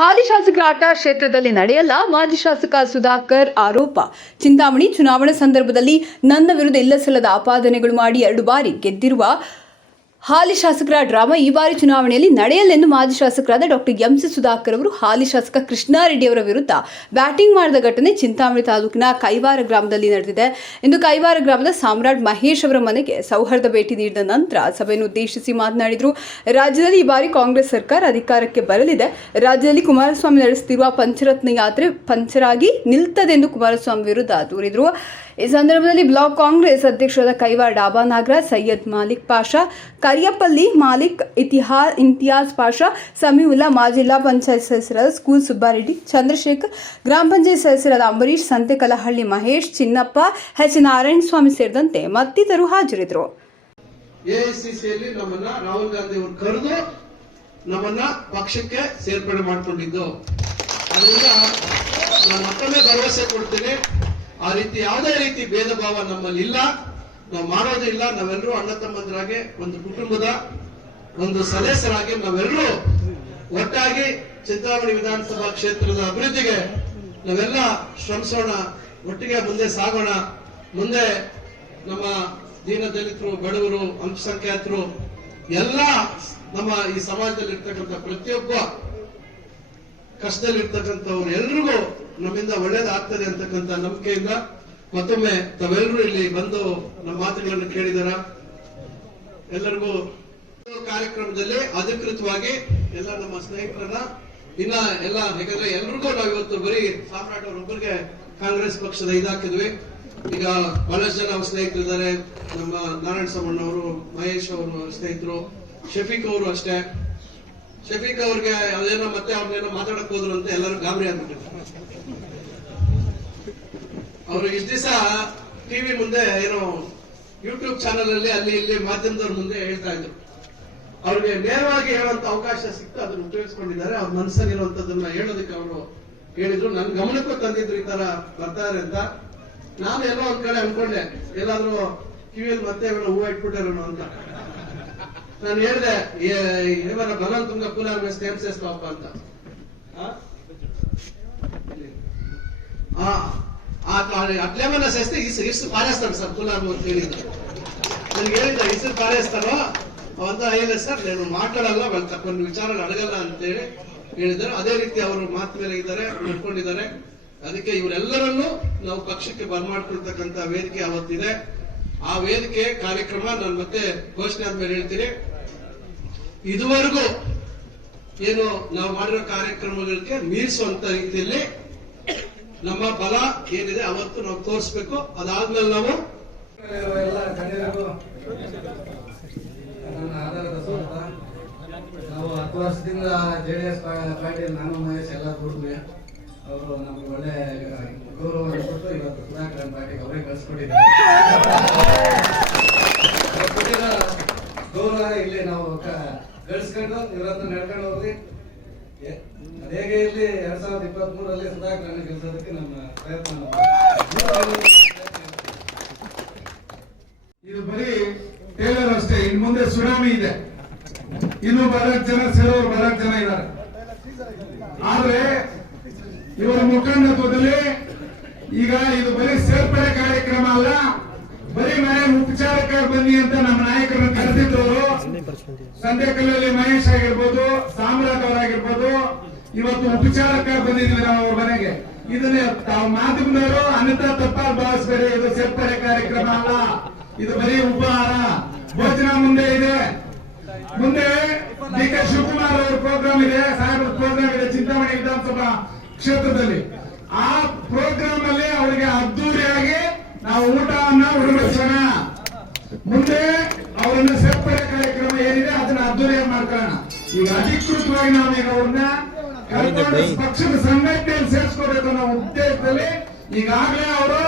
ಹಾಲಿ ಶಾಸಕರ ಆಟ ಕ್ಷೇತ್ರದಲ್ಲಿ ನಡೆಯಲ್ಲ. ಮಾಜಿ ಶಾಸಕ ಸುಧಾಕರ್ ಆರೋಪ. ಚಿಂತಾಮಣಿ ಚುನಾವಣಾ ಸಂದರ್ಭದಲ್ಲಿ ನನ್ನ ವಿರುದ್ಧ ಇಲ್ಲಸಲ್ಲದ ಆಪಾದನೆಗಳು ಮಾಡಿ ಎರಡು ಬಾರಿ ಗೆದ್ದಿರುವ ಹಾಲಿ ಶಾಸಕರ ಡ್ರಾಮಾ ಈ ಬಾರಿ ಚುನಾವಣೆಯಲ್ಲಿ ನಡೆಯಲೆಂದು ಮಾಜಿ ಶಾಸಕರಾದ ಡಾಕ್ಟರ್ ಎಂ ಸಿ ಸುಧಾಕರ್ ಅವರು ಹಾಲಿ ಶಾಸಕ ಕೃಷ್ಣಾರೆಡ್ಡಿಯವರ ವಿರುದ್ಧ ಬ್ಯಾಟಿಂಗ್ ಮಾಡಿದ ಘಟನೆ ಚಿಂತಾಮಣಿ ತಾಲೂಕಿನ ಕೈವಾರ ಗ್ರಾಮದಲ್ಲಿ ನಡೆದಿದೆ. ಇಂದು ಕೈವಾರ ಗ್ರಾಮದ ಸಾಮ್ರಾಟ್ ಮಹೇಶ್ ಅವರ ಮನೆಗೆ ಸೌಹಾರ್ದ ಭೇಟಿ ನೀಡಿದ ನಂತರ ಸಭೆಯನ್ನು ಉದ್ದೇಶಿಸಿ ಮಾತನಾಡಿದರು. ರಾಜ್ಯದಲ್ಲಿ ಈ ಬಾರಿ ಕಾಂಗ್ರೆಸ್ ಸರ್ಕಾರ ಅಧಿಕಾರಕ್ಕೆ ಬರಲಿದೆ. ರಾಜ್ಯದಲ್ಲಿ ಕುಮಾರಸ್ವಾಮಿ ನಡೆಸುತ್ತಿರುವ ಪಂಚರತ್ನ ಯಾತ್ರೆ ಪಂಚರಾಗಿ ನಿಲ್ತದೆಂದು ಕುಮಾರಸ್ವಾಮಿ ವಿರುದ್ಧ ದೂರಿದರು. ಈ ಸಂದರ್ಭದಲ್ಲಿ ಬ್ಲಾಕ್ ಕಾಂಗ್ರೆಸ್ ಅಧ್ಯಕ್ಷರಾದ ಕೈವಾರ್ ಡಾಬಾ ನಾಗರಾಜ್ ಸೈಯದ್ ಮಾಲಿಕ್ ಪಾಷಾ, ಕರಿಯಪ್ಪಲ್ಲಿ ಮಾಲಿಕ್ ಇತಿಹಾ ಇಂತಿಯಾಜ್ ಪಾಷಾ, ಸಮೀವುಲ್ಲಾ ಮಾಜಿ ಜಿಲ್ಲಾ ಪಂಚಾಯತ್ ಸದಸ್ಯರಾದ ಸ್ಕೂಲ್ ಸುಬ್ಬಾರೆಡ್ಡಿ, ಚಂದ್ರಶೇಖರ್, ಗ್ರಾಮ ಪಂಚಾಯತ್ ಸದಸ್ಯರಾದ ಅಂಬರೀಶ್ ಸಂತೆಕಲಹಳ್ಳಿ ಮಹೇಶ್, ಚಿನ್ನಪ್ಪ, ಎಚ್. ನಾರಾಯಣ ಸ್ವಾಮಿ ಸೇರಿದಂತೆ ಮತ್ತಿತರರು ಹಾಜರಿದ್ದರು. ನಮ್ಮನ್ನ ರಾಹುಲ್ ಗಾಂಧಿ ಅವರು ಕರೆದು ನಮ್ಮನ್ನ ಪಕ್ಷಕ್ಕೆ ಸೇರ್ಪಡೆ ಮಾಡಿಕೊಂಡಿದ್ದು. ಅದರಿಂದ ನಾನು ಮತ್ತೊಮ್ಮೆ ಭರವಸೆ ಕೊಡ್ತೀನಿ. ಆ ರೀತಿ ಯಾವುದೇ ರೀತಿ ಭೇದ ಭಾವ ನಮ್ಮಲ್ಲಿ ಇಲ್ಲ. ನಾವು ಮಾಡೋದು ಇಲ್ಲ. ನಾವೆಲ್ಲರೂ ಅಣ್ಣ ತಮ್ಮಂದರಾಗಿ ಒಂದು ಕುಟುಂಬದ ಒಂದು ಸದಸ್ಯರಾಗಿ ನಾವೆಲ್ಲರೂ ಒಟ್ಟಾಗಿ ಚಿಂತಾಮಣಿ ವಿಧಾನಸಭಾ ಕ್ಷೇತ್ರದ ಅಭಿವೃದ್ಧಿಗೆ ನಾವೆಲ್ಲ ಶ್ರಮಿಸೋಣ. ಒಟ್ಟಿಗೆ ಮುಂದೆ ಸಾಗೋಣ. ಮುಂದೆ ನಮ್ಮ ದೀನ ದಲಿತರು, ಬಡವರು, ಅಲ್ಪಸಂಖ್ಯಾತರು, ಎಲ್ಲ ನಮ್ಮ ಈ ಸಮಾಜದಲ್ಲಿ ಇರ್ತಕ್ಕಂಥ ಪ್ರತಿಯೊಬ್ಬ ಕಷ್ಟದಲ್ಲಿರ್ತಕ್ಕಂಥವ್ರು ಎಲ್ರಿಗೂ ನಮ್ಮಿಂದ ಒಳ್ಳೇದಾಗ್ತದೆ ಅಂತಕ್ಕಂಥ ನಂಬಿಕೆಯಿಂದ ಮತ್ತೊಮ್ಮೆ ತಾವೆಲ್ಲರೂ ಇಲ್ಲಿ ಬಂದು ನಮ್ಮ ಮಾತುಗಳನ್ನು ಕೇಳಿದಾರ? ಎಲ್ಲರಿಗೂ ಕಾರ್ಯಕ್ರಮದಲ್ಲಿ ಅಧಿಕೃತವಾಗಿ ಎಲ್ಲ ನಮ್ಮ ಸ್ನೇಹಿತರನ್ನ, ಇನ್ನ ಎಲ್ಲ, ಯಾಕಂದ್ರೆ ಎಲ್ರಿಗೂ ನಾವು ಇವತ್ತು ಬರೀ ಸಾಮ್ರಾಟ್ ಅವರೊಬ್ಬರಿಗೆ ಕಾಂಗ್ರೆಸ್ ಪಕ್ಷದ ಇದಾಕಿದ್ವಿ. ಈಗ ಬಹಳಷ್ಟು ಜನ ಸ್ನೇಹಿತರು ಇದ್ದಾರೆ ನಮ್ಮ ನಾರಾಯಣ ಸಮ್ಮಣ್ಣ ಅವರು ಮಹೇಶ್ ಅವರು ಸ್ನೇಹಿತರು, ಶಫೀಕ್ ಅವರು ಅಷ್ಟೇ. ಶಫೀಕ್ ಅವ್ರಿಗೆ ಅದೇನೋ ಮತ್ತೆ ಅವ್ರನ್ನೇನೋ ಮಾತಾಡಕ್ ಹೋದ್ರು ಅಂತ ಎಲ್ಲರೂ ಗಾಬರಿ ಆಗ್ಬಿಟ್ಟಿದ್ರು. ಅವರು ಇಷ್ಟ ದಿವಸ ಟಿವಿ ಮುಂದೆ ಏನೋ ಯೂಟ್ಯೂಬ್ ಚಾನೆಲ್ ಅಲ್ಲಿ ಅಲ್ಲಿ ಇಲ್ಲಿ ಮಾಧ್ಯಮದವ್ರ ಮುಂದೆ ಹೇಳ್ತಾ ಇದ್ರು. ಅವ್ರಿಗೆ ನೇರವಾಗಿ ಹೇಳುವಂತ ಅವಕಾಶ ಸಿಕ್ತು, ಅದನ್ನ ಉಪಯೋಗಿಸ್ಕೊಂಡಿದ್ದಾರೆ. ಅವ್ರ ಮನಸ್ಸಲ್ಲಿರುವಂತದನ್ನ ಹೇಳೋದಕ್ಕೆ ಅವರು ಹೇಳಿದ್ರು. ನನ್ನ ಗಮನಕ್ಕೂ ತಂದಿದ್ರು ಈ ತರ ಬರ್ತಾರೆ ಅಂತ. ನಾನು ಎಲ್ಲೋ ಒಂದ್ ಕಡೆ ಅನ್ಕೊಂಡೆ. ಎಲ್ಲಾದ್ರೂ ಕಿವಿಯಲ್ಲಿ ಮತ್ತೆ ಹೂವ ಇಟ್ಬಿಟ್ಟಾರೇನೋ ಅಂತ. ನಾನು ಹೇಳಿದೆ ಇವರ ಬಲನ್ ತುಂಗ ಕೂಲರ್ನ ಸ್ಟೇಮ್ಸೆ ಸ್ಟಾಪ್ ಅಂತ. ಅಟ್ಲೇ ಮನ ಇಸು ಇಸು ಇಷ್ಟು ಪಾರೇಸ್ತಾನೆ ಸರ್ ಕೂಲರ್ ಅಂತ ಹೇಳಿದ್ರು ನನಗೆ ಹೇಳಿದ್ದ ಇಸು ಪಾರೇಸ್ತಾನೋ? ಅವಂತ ಹೇಳಿದೆ ಸರ್, ನಾನು ಮಾತಾಡಲ್ಲ ತಕ್ಕೊಂಡು ವಿಚಾರ ಅಡಗಲ್ಲ ಅಂತೇಳಿ ಹೇಳಿದ್ರು ಅದೇ ರೀತಿ ಅವರು ಮಾತು ಮೇಲೆ ಇದ್ದಾರೆ ನಡ್ಕೊಂಡಿದ್ದಾರೆ ಅದಕ್ಕೆ ಇವರೆಲ್ಲರನ್ನು ನಾವು ಪಕ್ಷಕ್ಕೆ ಬರ್ಮಾಡ್ಕೊಳ್ತಕ್ಕಂತ ವೇದಿಕೆ ಅವತ್ತಿದೆ. ಆ ವೇದಿಕೆ ಕಾರ್ಯಕ್ರಮ, ನಾನು ಮತ್ತೆ ಘೋಷಣೆ ಆದ್ಮೇಲೆ ಹೇಳ್ತೀನಿ. ಇದುವರೆಗೂ ಏನು ನಾವು ಮಾಡಿರೋ ಕಾರ್ಯಕ್ರಮಗಳಿಗೆ ಮೀರಿಸುವಂತ ರೀತಿಯಲ್ಲಿ ನಮ್ಮ ಬಲ ಏನಿದೆ ಅವತ್ತು ನಾವು ತೋರಿಸ್ಬೇಕು. ಅದಾದ್ಮೇಲೆ ನಾವು ಎಲ್ಲ ಗಣ್ಯರಿಗೂ ನಾವು ಹತ್ತು ವರ್ಷದಿಂದ ಜೆ ಡಿ ಎಸ್ ಪಾರ್ಟಿ, ನಾನು, ಮಹೇಶ್ ಎಲ್ಲ ಕೂಡ್ವಿ ಅವರು ನಮ್ಗೆ ಒಳ್ಳೆ ಗೌರವ ಕೊಟ್ಟು ಇವತ್ತು ಸುಧಾಕರ್ ಪಾರ್ಟಿಗೆ ಅವರೇ ಕಳ್ಸಿಕೊಟ್ಟಿದ್ದಾರೆ. ಗೌರವ ಇಲ್ಲಿ ನಾವು ಗಳಿಸ್ಕೊಂಡು ಇವರತ್ರ ನಡ್ಕೊಂಡು ಹೋಗ್ರಿ ಹೇಗೆ ಇಲ್ಲಿ ಎರಡ್ ಸಾವಿರದ ಇಪ್ಪತ್ತ್ ಮೂರಲ್ಲಿ ಸುಧಾಕರಣ ಗೆಲ್ಸೋದಕ್ಕೆ ನಮ್ಮ ಪ್ರಯತ್ನ ಇದು ಬರೀ ಟೇಲರ್ ಅಷ್ಟೇ, ಇನ್ ಮುಂದೆ ಸುನಾಮಿ ಇದೆ. ಇನ್ನು ಬರಕ್ ಜನ ಸೇರೋರು ಬರಕ್ ಜನ ಇದ್ದಾರೆ. ಆದ್ರೆ ಇವರ ಮುಖಂಡತ್ವದಲ್ಲಿ ಈಗ ಇದು ಬರೀ ಸೇರ್ಪಡೆ ಕಾರ್ಯಕ್ರಮ ಅಲ್ಲ, ಬರೀ ಮನೆ ಉಪಚಾರಕ್ಕೆ ಬನ್ನಿ ಅಂತ ನಮ್ಮ ಕರೆದಿದ್ದವರು ಸಂದೇಕಲ್ಲಲ್ಲಿ ಮಹೇಶ್ ಆಗಿರ್ಬೋದು, ಸಾಮ್ರಾಟ್ ಅವರಾಗಿರ್ಬೋದು, ಇವತ್ತು ಉಪಚಾರಕ್ಕಾಗಿ ಬಂದಿದ್ವಿ ನಾವು ಅವ್ರ ಮನೆಗೆ. ಇದನ್ನೇ ತಾವು ಮಾಧ್ಯಮದವರು ಅನಂತ ತಪ್ಪಾಗಿ ಭಾವಿಸ್ಬೇಡಿ, ಇದು ಸೇರ್ಪಡೆ ಕಾರ್ಯಕ್ರಮ ಅಲ್ಲ. ಇದು ಬರೀ ಉಪಹಾರ. ಭೋಜನ ಮುಂದೆ ಇದೆ. ಮುಂದೆ ಡಿ ಕೆ ಶಿವಕುಮಾರ್ ಅವರ ಪ್ರೋಗ್ರಾಮ್ ಇದೆ. ಸಾಹೇಬ್ರ ಪ್ರೋಗ್ರಾಮ್ ಇದೆ ಚಿಂತಾಮಣಿ ವಿಧಾನಸಭಾ ಕ್ಷೇತ್ರದಲ್ಲಿ. ಆ ಪ್ರೋಗ್ರಾಮ್ ಅಲ್ಲಿ ಅವರಿಗೆ ಅದ್ದೂರಿಯಾಗಿ ನಾವು ಊಟವನ್ನ ಉಡುಗೊಳಿಸೋಣ ಮುಂದೆ ಅವರನ್ನ ಸೇರ್ಪಡೆ ಕಾರ್ಯಕ್ರಮ ಏನಿದೆ ಅದನ್ನ ಅದ್ದೂರಿಯಾಗಿ ಮಾಡ್ಕೊಳ್ಳೋಣ ಈಗ ಅಧಿಕೃತವಾಗಿ ನಾವು ಈಗ ಅವ್ರನ್ನ ಕರ್ನಾಟಕ ಪಕ್ಷದ ಸಂಘಟನೆಯಲ್ಲಿ ಸೇರಿಸ್ಕೋಬೇಕು ಅನ್ನೋ ಉದ್ದೇಶದಲ್ಲಿ ಈಗಾಗಲೇ ಅವರು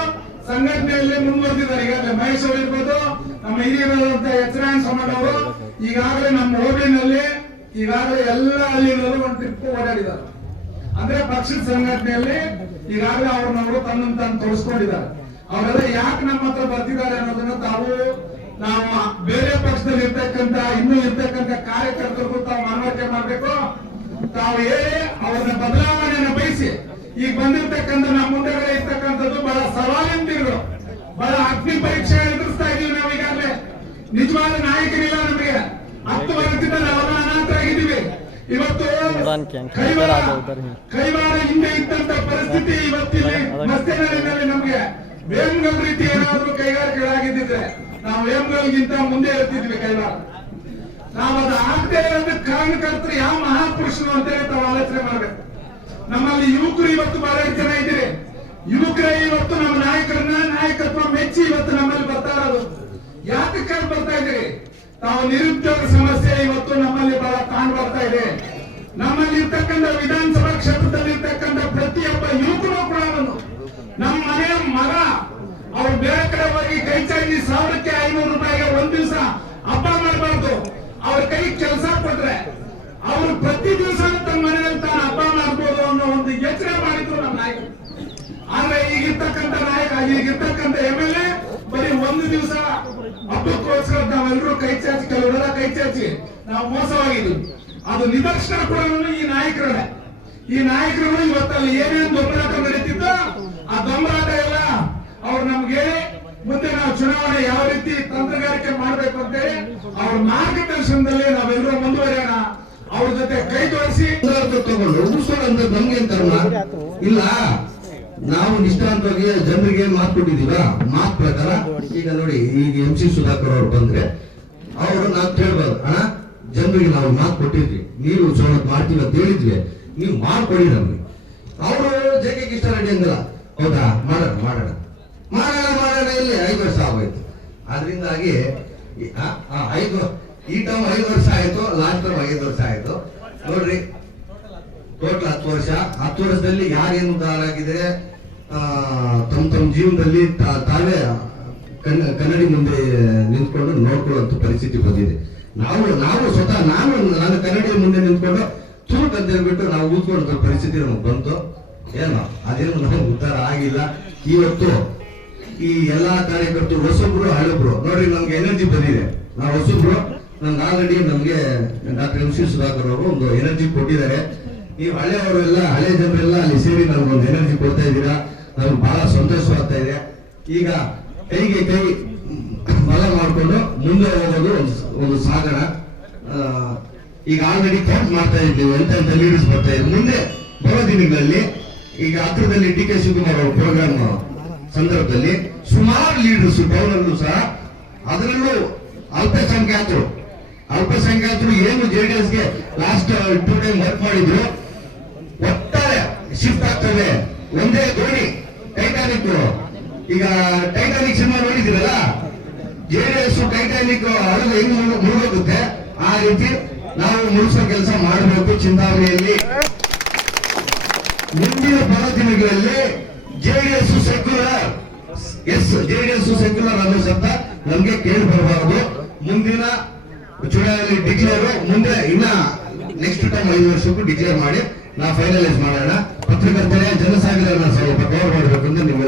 ಸಂಘಟನೆಯಲ್ಲಿ ಮುಂದುವರೆದಿದ್ದಾರೆ. ಈಗಾಗಲೇ ಮಹೇಶ್ ಅವರು ಇರ್ಬೋದು ನಮ್ಮ ಹಿರಿಯರಾದಂತ ಎಚ್ ನಾರಾಯಣ ಸ್ವಾಮಿ ಅವರು ಈಗಾಗಲೇ ನಮ್ಮ ಹೋಬಳಿನಲ್ಲಿ ಈಗಾಗಲೇ ಎಲ್ಲ ಹಳ್ಳಿಗಳಲ್ಲೂ ಒಂದು ಟ್ರಿಪ್ ಓಡಾಡಿದ್ದಾರೆ. ಅಂದ್ರೆ ಪಕ್ಷದ ಸಂಘಟನೆಯಲ್ಲಿ ಈಗಾಗಲೇ ಅವ್ರನ್ನವರು ತನ್ನನ್ನು ತಾನು ತೋರಿಸ್ಕೊಂಡಿದ್ದಾರೆ. ಅವರೆಲ್ಲ ಯಾಕೆ ನಮ್ಮ ಹತ್ರ ಬರ್ತಿದ್ದಾರೆ ಅನ್ನೋದನ್ನ ತಾವು ನಾವು ಬೇರೆ ಪಕ್ಷದಲ್ಲಿ ಇರ್ತಕ್ಕಂತ ಇನ್ನೂ ಇರ್ತಕ್ಕಂತ ಕಾರ್ಯಕರ್ತರಿಗೂ ತಾವು ಮನವರಿಕೆ ಮಾಡಬೇಕು. ತಾವು ಹೇಳಿ ಅವರ ಬದಲಾವಣೆಯನ್ನು ಬಯಸಿ. ಈಗ ಬಂದಿರ್ತಕ್ಕಂಥ ನಮ್ಮ ಮುಂದೆಗಡೆ ಇರ್ತಕ್ಕಂಥದ್ದು ಬಹಳ ಸವಾಲಿನ ಬಹಳ ಅಗ್ನಿ ಪರೀಕ್ಷೆ ಎದುರಿಸ್ತಾ ಇದೀವಿ ನಾವು ಈಗಾಗಲೇ. ನಿಜವಾದ ನಾಯಕನಿಲ್ಲ ನಮಗೆ. ಹತ್ತು ವರ್ಷದಿಂದ ನಾವೆಲ್ಲ ಅನಾಥರಾಗಿದ್ದೀವಿ. ಇವತ್ತು ಕೈವಾರ ಕೈವಾರ ಹಿಂದೆ ಇದ್ದಂತ ಪರಿಸ್ಥಿತಿ ಇವತ್ತಿಲ್ಲಿ ಮಸ್ತಿನಲ್ಲಿ ನಮಗೆ. ವೇಮಗಲ್ ರೀತಿ ಏನಾದ್ರೂ ಕೈಗಾರಿಕೆಗಳಾಗಿದ್ದಿದ್ರೆ ನಾವು ವೇಮಗಲ್ಗಿಂತ ಮುಂದೆ ಇರ್ತಿದ್ವಿ ಕೈಲಾರ ನಾವು ಅದು ಆಗದೆ ಇರೋದಕ್ಕೆ ಕಾರಣಕರ್ತರು ಯಾವ ಮಹಾಪುರುಷರು ಅಂತ ತಾವು ಆಲೋಚನೆ ಮಾಡ್ಬೇಕು. ನಮ್ಮಲ್ಲಿ ಯುವಕರು ಇವತ್ತು ಬಹಳ ಜನ ಇದ್ದೀರಿ. ಯುವಕರೇ ಇವತ್ತು ನಮ್ಮ ನಾಯಕರನ್ನ ನಾಯಕತ್ವ ಮೆಚ್ಚಿ ಇವತ್ತು ನಮ್ಮಲ್ಲಿ ಬರ್ತಾ ಇರೋದು. ಯಾಕೆ ಬರ್ತಾ ಇದ್ದೀರಿ? ತಾವು ನಿರುದ್ಯೋಗ ಸಮಸ್ಯೆ ಇವತ್ತು ನಮ್ಮಲ್ಲಿ ಬಹಳ ಕಾಣ್ ಬರ್ತಾ ಇದೆ. ನಮ್ಮಲ್ಲಿ ಇರ್ತಕ್ಕಂಥ ವಿಧಾನಸಭಾ ಕ್ಷೇತ್ರದಲ್ಲಿ ಇರ್ತಕ್ಕಂಥ ಈಗಿರ್ತಕ್ಕಂಥ ನಾಯಕ ಈಗಿರ್ತಕ್ಕಂಥ ಎಂ ಎಲ್ ಎ ಬರೀ ಒಂದು ದಿವಸ ಹಬ್ಬಕ್ಕೋಸ್ಕರ ನಾವೆಲ್ಲರೂ ಕೈ ಚಾಚಿ ಕೆಲವರೆಲ್ಲ ಕೈ ಚಾಚಿ, ನಾವು ಮೋಸವಾಗಿದ್ವಿ. ಅದು ನಿದರ್ಶನ ಕೂಡ ಈ ನಾಯಕರೇ ಈ ನಾಯಕರು ಇವತ್ತಲ್ಲಿ ಏನೇನು ದೊಂಬರಾಟ ನಡೀತಿದ್ದ ಆ ದೊಂಬರಾಟ ಎಲ್ಲ ಅವ್ರು ನಮ್ಗೆ ಹೇಳಿ ಮುಂದೆ ನಾವು ಚುನಾವಣೆ ಯಾವ ರೀತಿ ತಂತ್ರಗಾರಿಕೆ ಮಾಡ್ಬೇಕು ಅಂತೇಳಿ ಅವ್ರ ಮಾರ್ಗದರ್ಶನದಲ್ಲಿ ನಾವೆಲ್ಲರೂ ಮುಂದುವರಿಯೋಣ. ಅವ್ರ ಜೊತೆ ಕೈ ಜೋಡಿಸಿ ತಗೊಂಡು ಉಳಿಸೋಣಂತ ನಮ್ಗೆ ಅಂತಾರಲ್ಲ ಇಲ್ಲ. ನಾವು ನಿಷ್ಠಾಂತವಾಗಿ ಜನರಿಗೆ ಮಾತು ಕೊಟ್ಟಿದ್ದೀವ. ಮಾತು ಪ್ರಕಾರ, ಈಗ ನೋಡಿ, ಈಗ ಎಂ ಸಿ ಸುಧಾಕರ್ ಅವ್ರು ಬಂದ್ರೆ ಅವರು ನಾವು ಕೇಳ್ಬಾರ್ದು. ಹಣ ಜನರಿಗೆ ನಾವು ಮಾತು ಕೊಟ್ಟಿದ್ವಿ. ನೀವು ಸವಲತ್ತು ಮಾಡ್ತೀವಿ ಅಂತ ಹೇಳಿದ್ವಿ. ನೀವು ಮಾಡ್ಕೊಡಿ ನಮ್ಗೆ. ಅವರು ಜೆ ಇಷ್ಟ ರೆಡಿ ಅಂದಿಲ್ಲ. ಹೌದಾ? ಮಾಡೋಣ ಮಾಡೋಣ. ಮಾಡೋಣ ಮಾಡೋಣ, ಇಲ್ಲಿ ಐದು ವರ್ಷ ಆಗೋಯ್ತು. ಅದರಿಂದಾಗಿ ಐದು, ಈ ಟೈಮ್ ಐದು ವರ್ಷ ಆಯ್ತು ಲಾಸ್ಟ್ ಟೈಮ್ ಐದು ವರ್ಷ ಆಯ್ತು. ನೋಡ್ರಿ ಟೋಟಲ್ ಹತ್ತು ವರ್ಷ. ಹತ್ತು ವರ್ಷದಲ್ಲಿ ಯಾರೇನು ಉದಾಹರಣೆ ಆಗಿದೆ ತಮ್ಮ ತಮ್ಮ ಜೀವನದಲ್ಲಿ ತಾವೇ ಕನ್ನ ಕನ್ನಡಿ ಮುಂದೆ ನಿಂತ್ಕೊಂಡು ನೋಡ್ಕೊಳ್ಳುವಂತ ಪರಿಸ್ಥಿತಿ ಬಂದಿದೆ. ನಾವು ನಾವು ಸ್ವತಃ ನಾನು ನಾನು ಕನ್ನಡಿ ಮುಂದೆ ನಿಂತ್ಕೊಂಡು ಚೂರು ಹೇಳ್ಬಿಟ್ಟು ನಾವು ಊದ್ಕೊಳ್ಳೋ ಪರಿಸ್ಥಿತಿ ನಮಗೆ ಬಂತು. ಏನೋ, ಅದೇನು ನಮಗೆ ಉದ್ಧಾರ ಆಗಿಲ್ಲ. ಇವತ್ತು ಈ ಎಲ್ಲಾ ಕಾರ್ಯಕರ್ತರು, ಹೊಸಬ್ರು, ಹಳಬ್ರು, ನೋಡ್ರಿ ನಮ್ಗೆ ಎನರ್ಜಿ ಬಂದಿದೆ. ನಾವು ಹೊಸಬ್ರು, ನಮ್ಗೆ ಆಲ್ರೆಡಿ ನಮ್ಗೆ ಡಾಕ್ಟರ್ ಎಂ ಸಿ ಸುಧಾಕರ್ ಅವರು ಒಂದು ಎನರ್ಜಿ ಕೊಟ್ಟಿದ್ದಾರೆ. ನೀವು ಹಳೆಯವರೆಲ್ಲ ಹಳೆ ಜನರೆಲ್ಲ ಅಲ್ಲಿ ಸೇರಿ ನಮ್ಗೊಂದು ಎನರ್ಜಿ ಕೊಡ್ತಾ ಇದ್ದೀರಾ? ನಮ್ಗೆ ಬಹಳ ಸಂತೋಷವಾಗ್ತಾ ಇದೆ. ಈಗ ಕೈಗೆ ಕೈ ಬಲ ಮಾಡಿಕೊಂಡು ಮುಂದೆ ಹೋಗೋದು ಒಂದು ಸಾಗರ. ಈಗ ಆಲ್ರೆಡಿ ಕ್ಯಾಂಪ್ ಮಾಡ್ತಾ ಇದ್ದೀವಿ, ಎಂತ ಎಂತ ಲೀಡರ್ಸ್ ಬರ್ತಾ ಇದ್ದೀವಿ ಮುಂದೆ ಬರೋ ದಿನಗಳಲ್ಲಿ ಈಗ ಹತ್ರದಲ್ಲಿ ಡಿ ಕೆ ಶಿವಕುಮಾರ್ ಅವರ ಪ್ರೋಗ್ರಾಮ್ ಸಂದರ್ಭದಲ್ಲಿ ಸುಮಾರು ಲೀಡರ್ಸ್ ಟೌನಲ್ಲೂ ಸಹ ಅದರಲ್ಲೂ ಅಲ್ಪಸಂಖ್ಯಾತರು. ಅಲ್ಪಸಂಖ್ಯಾತರು ಏನು ಜೆ ಡಿ ಗೆ ಲಾಸ್ಟ್ ಟೂ ಟೈಮ್ ವರ್ಕ್ ಮಾಡಿದ್ರು, ಒಟ್ಟಾರೆ ಶಿಫ್ಟ್ ಆಗ್ತವೆ ಒಂದೇ ಧೋನಿ ಟೈಟಾನಿಕ್ ಈಗ ಟೈಟಾನಿಕ್ ಸಿನಿಮಾ ನೋಡಿದಿರಲ್ಲ ಜೆಡಿಎಸ್ ಟೈಟಾನಿಕ್ ಹಡಗು ಹೆಂಗ್ ಮುಳು- ಮುಳುಗೋಗುತ್ತೆ ಆ ರೀತಿ ನಾವು ಮುಳುಸೋ ಕೆಲಸ ಮಾಡಬೇಕು ಚಿಂತಾಮಣಿಯಲ್ಲಿ. ಮುಂದಿನ ಬರ ದಿನಗಳಲ್ಲಿ JDS secular S JDS secular ಅನ್ನೋ ಶಬ್ದ ನಮ್ಗೆ ಕೇಳಿ ಬರಬಾರದು. ಮುಂದಿನ ಚುನಾವಣೆಯಲ್ಲಿ ಡಿಕ್ಲೇರ್ ಮುಂದೆ ಇನ್ನ ನೆಕ್ಸ್ಟ್ ಟೈಮ್ ಐದು ವರ್ಷಕ್ಕೂ ಡಿಕ್ಲೇರ್ ಮಾಡಿ. ನಾವು ಫೈನಲೈಸ್ ಮಾಡೋಣ. ಪತ್ರಕರ್ತರೇ ಜನಸಾಗರ ಸ್ವಲ್ಪ ಕವರ್ ಮಾಡಬೇಕು ಅಂತ ನಿಮಗೆ